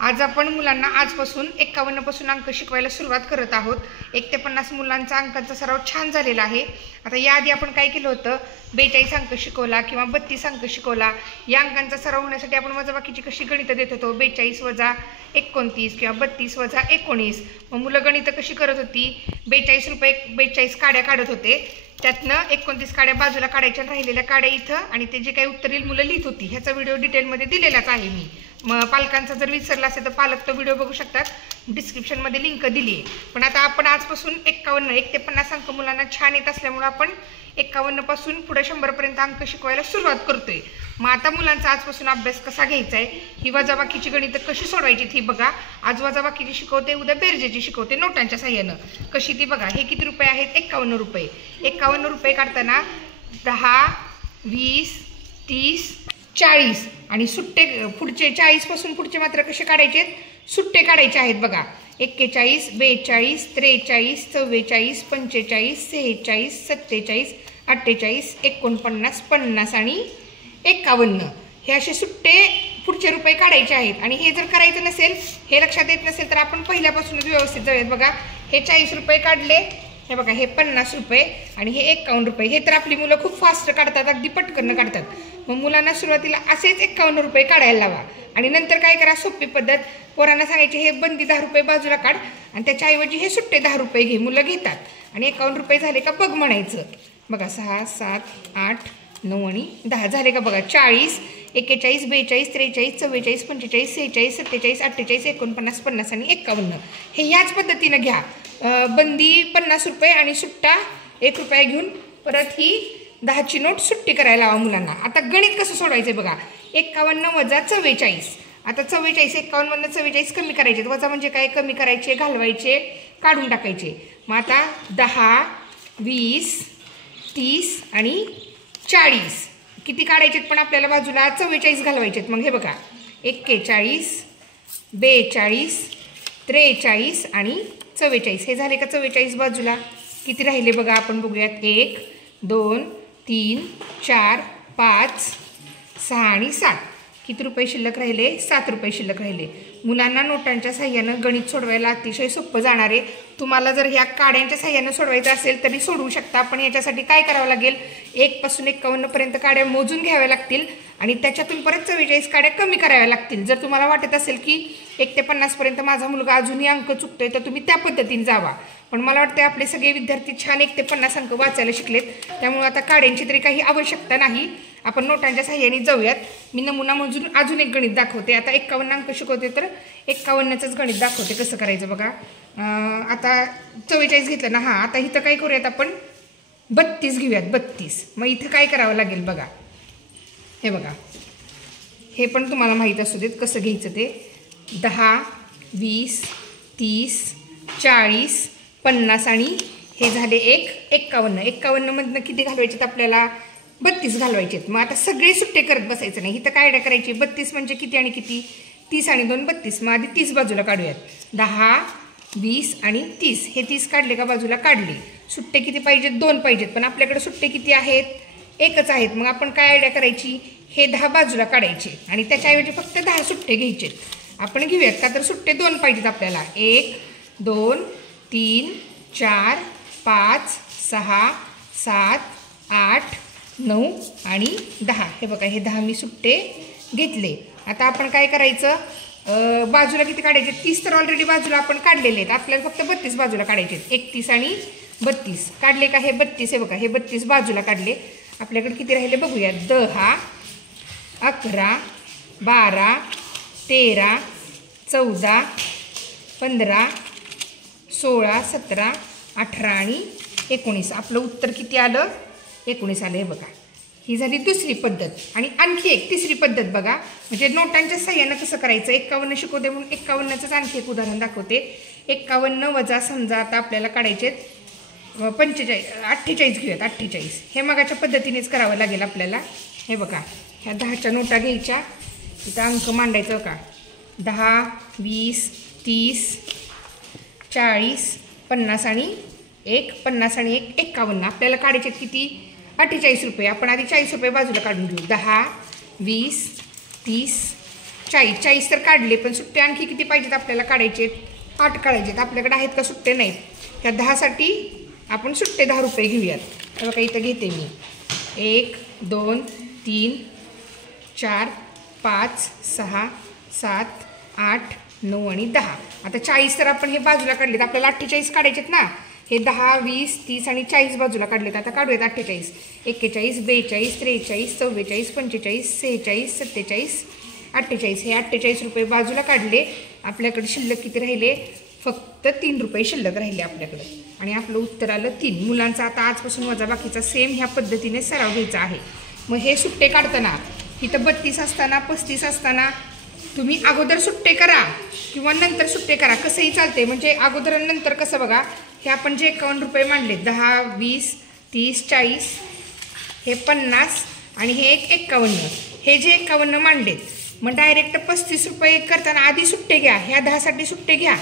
आज आपण मुलांना आजपासून 51 पासून अंक शिकवायला सुरुवात करत आहोत। 1 ते 50 मुलांचा अंकांचा सराव छान झालेला आहे। आता याआधी आपण काय केलं होतं, 42 अंक शिकवला किंवा 32 अंक शिकवला। या अंकांचा सराव होण्यासाठी आपण वजाबाकीची कशी गणितं देत होतो, 42 वजा 29 किंवा 32 वजा 19। मग मुलं गणितं कशी करत होती, 42 रुपये 42 काड्या काढत होते, त्यातनं 29 काड्या बाजूला काढायच्या, राहिलेल्या काड्या इथं, आणि ते जे काही उत्तर येईल मुलं लिहित होती। ह्याचा व्हिडिओ डिटेलमध्ये दिलेलाच आहे मी। मग पालकांचा जर विसरला असेल तर पालक तो व्हिडिओ बघू शकतात, डिस्क्रिप्शनमध्ये लिंक दिली आहे। पण आता आपण आजपासून 51 1 ते 50 अंक मुलांना छान येत असल्यामुळे आपण 51 पासून पुढे 100 पर्यंत अंक शिकवायला सुरुवात करतोय। मग आता मुलांचा आजपासून अभ्यास कसा घ्यायचा आहे, ही वजाबाकीची गणितं कशी सोडवायची ती बघा। आज वजाबाकीची शिकवते, उद्या बेरजेची शिकवते नोटांच्या साहाय्यानं। कशी ती बघा। हे किती रुपये आहेत, 51 रुपये। 51 रुपये काढताना 10 20 30 40 आणि सुट्टे पुढचे 40 पासून पुढचे मात्र कसे काढायचे, सुट्टे काढायचे आहेत बघा। 41 42 43 44 45 46 47 48 49 50 आणि 51 हे असे सुट्टे पुढचे रुपये काढायचे आहेत। आणि हे जर करायचं नसेल, हे लक्षात येत नसेल तर आपण पहिल्यापासूनच व्यवस्थित जाऊयात बघा। हे 40 रुपये काढले, हे बघा हे 50 रुपये आणि हे 51 रुपये। हे तर आपली मुलं खूप फास्ट काढतात, अगदी पटकन काढतात। मग मुलांना सुरुवातीला असेच 51 रुपये काढायला लावा आणि नंतर काय करा, सोपी पद्धत, पोरांना सांगायचे हे बंदी 10 रुपये बाजूला काढ आणि त्याच्याऐवजी हे सुट्टे 10 रुपये घे। मुलं घेतात आणि 51 रुपये झाले का बघ म्हणायचं बघा। 6 7 8 9 आणि 10 झाले का बघा। 40 41 42 43 44 45 46 47 48 49 50 आणि 51 हे याच पद्धतीनं घ्या। बंदी 50 रुपये आणि सुट्टा 1 रुपया घेऊन परत ही 10ची नोट सुट्टी करायला लावा मुलांना। आता गणित कसं सोडवायचं बघा। 51 वजा 44। आता 44 51 मधनं 44 कमी करायचे, वजा म्हणजे काय, कमी करायचे, घालवायचे, काढून टाकायचे। मग आता 10 20 30 आणि 40 किती काढायचे पण आपल्याला बाजूला 44 घालवायचेत। मग हे बघा 41 42 43 आणि 44 हे झाले का 44 बाजूला। किती राहिले बघा, आपण बघूयात। 1 2 3 4 5 6 आणि 7 किती रुपये शिल्लक राहिले, 7 रुपये शिल्लक राहिले। मुलांना नोटांच्या साह्यानं गणित सोडवायला अतिशय सोपं जाणार आहे। तुम्हाला जर ह्या काड्यांच्या साह्यानं सोडवायचं असेल तरी सोडवू शकता, पण याच्यासाठी काय करावं लागेल, 1 पासून 51 पर्यंत काड्या मोजून घ्याव्या लागतील आणि त्याच्यातून परत 44 काड्या कमी कराव्या लागतील। जर तुम्हाला वाटत असेल की 1 ते 50 पर्यंत माझा मुलगा अजूनही अंक चुकतोय तर तुम्ही त्या पद्धतीने जावा। पण मला वाटतं आपले सगळे विद्यार्थी छान 1 ते 50 अंक वाचायला शिकलेत, त्यामुळे आता काड्यांची तरी काही आवश्यकता नाही। आपण नोटांच्या साह्याने जाऊयात। मी नमुना म्हणून अजून एक गणित दाखवते। आता 51 अंक शिकवते तर 51चंच गणित दाखवते कसं करायचं बघा। आता 44 घेतलं ना, हां आता इथं काय करूयात आपण 32 घेऊयात, 32। मग इथं काय करावं लागेल बघा, हे बघा हे पण तुम्हाला माहीत असू देत कसं घ्यायचं ते। 10 20 30 40 50 आणि हे झाले 51 51 मधनं किती घालवायचेत आपल्याला, 32 घालवायचेत। मग आता सगळे सुट्टे करत बसायचं नाही, इथं काय करायची, 32 म्हणजे किती आणि किती, 30 आणि 2 32। मग आधी 30 बाजूला काढूयात। 10 20 आणि 30 हे 30 काढले का बाजूला काढले। सुट्टे किती पाहिजेत, 2 पाहिजेत, पण आपल्याकडे सुट्टे किती आहेत, 1च आहेत। मग आपण काय आयडिया करायची, हे 10 बाजूला काढायचे आणि त्याच्याऐवजी फक्त 10 सुट्टे घ्यायचे। आपण घेऊयात का तर सुट्टे 2 पाहिजेत आपल्याला। 1 2 3 4 5 6 7 8 9 आणि 10 हे बघा हे 10 मी सुट्टे घेतले। आता आपण काय करायचं, बाजूला किती काढायचे, 30 तर ऑलरेडी बाजूला आपण काढलेले आहेत, आपल्याला फक्त 32 बाजूला काढायचे। 31 आणि 32 काढले का, हे 32 हे बघा हे 32 बाजूला काढले। आपल्याकडे किती राहिले बघूया, 10 11 12 13 14 15 16 17 18 आणि 19 आपलं उत्तर किती आलं, 19 आलं। हे बघा ही झाली दुसरी पद्धत। आणि आणखी एक तिसरी पद्धत बघा, म्हणजे नोटांच्या साह्यानं कसं करायचं। 51 शिकवते म्हणून 51चंच आणखी एक उदाहरण दाखवते। 51 वजा समजा आता आपल्याला काढायचे 48 घेऊयात, 48 हे मगाच्या पद्धतीनेच करावं लागेल आपल्याला। हे बघा ह्या 10च्या नोटा घ्यायच्या, इथं अंक मांडायचं का, 10 20 30 40 50 आणि 1 50 आणि 1 51 आपल्याला काढायचे किती, 48 रुपये। आपण आधी 40 रुपये बाजूला काढून घेऊ। 10 20 30 40 तर काढले, पण सुट्टे आणखी किती पाहिजेत आपल्याला काढायचे? 8 काढायचे. आपल्याकडे आहेत का सुट्टे? नाहीत. त्या 10साठी आपण सुट्टे 10 रुपये घेऊयात. तर बघा इथं घेते मी 1 2 3 4 5 6 7 8 9 आणि 10. आता 40 तर आपण हे बाजूला काढलेत. आपल्याला 48 काढायचेत ना. हे 10 20 30 आणि 40 बाजूला काढलेत. आता काढूयात 48 41 42 43 44 45 46 47 48. हे 48 रुपये बाजूला काढले. आपल्याकडे शिल्लक किती राहिले? फक्त 3 रुपये शिल्लक राहिले आपल्याकडे. आणि आपलं उत्तर आलं 3. मुलांचा आता आजपासून वजाबाकीचा सेम ह्या पद्धतीने सराव घ्यायचा आहे. मग हे सुट्टे काढताना इथं 32 असताना 35 असताना तुम्ही अगोदर सुट्टे करा किंवा नंतर सुट्टे करा, कसंही चालते. म्हणजे अगोदर आणि नंतर कसं बघा, हे आपण जे 51 रुपये मांडले 10 20 30 40 हे 50 आणि हे एक 51. हे जे 51 मांडलेत, मग डायरेक्ट 35 रुपये करताना आधी सुट्टे घ्या. ह्या 10साठी सुट्टे घ्या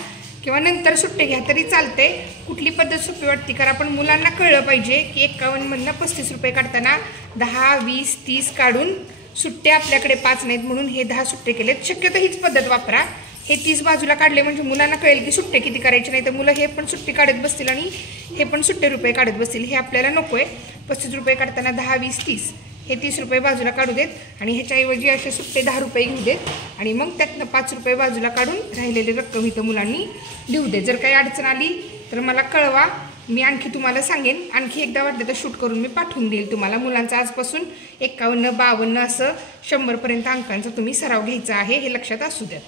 किंवा नंतर सुट्टे घ्या तरी चालते. कुठली पद्धत सोपी वाटते? कारण आपण मुलांना कळलं पाहिजे की 51मधनं 35 रुपये काढताना 10 20 30 काढून सुट्टे आपल्याकडे 5 नाहीत म्हणून हे 10 सुट्टे केलेत. शक्यतो हीच पद्धत वापरा. हे 30 बाजूला काढले म्हणजे मुलांना कळेल की सुट्टे किती करायचे. नाही तर मुलं हे पण सुट्टी काढत बसतील आणि हे पण सुट्टे रुपये काढत बसतील. हे आपल्याला नको आहे. 35 रुपये काढताना 10 20 30 हे 30 रुपये बाजूला काढू देत आणि ह्याच्याऐवजी असे सुट्टे 10 रुपये घेऊ देत आणि मग त्यातनं 5 रुपये बाजूला काढून राहिलेली रक्कम इथं मुलांनी लिहू दे. जर काही अडचण आली तर मला कळवा, मी आणखी तुम्हाला सांगेन. आणखी एकदा वाटलं तर शूट करून मी पाठवून देईल तुम्हाला. मुलांचा आजपासून 51 52 असं 100पर्यंत अंकांचा तुम्ही सराव घ्यायचा आहे, हे लक्षात असू द्या.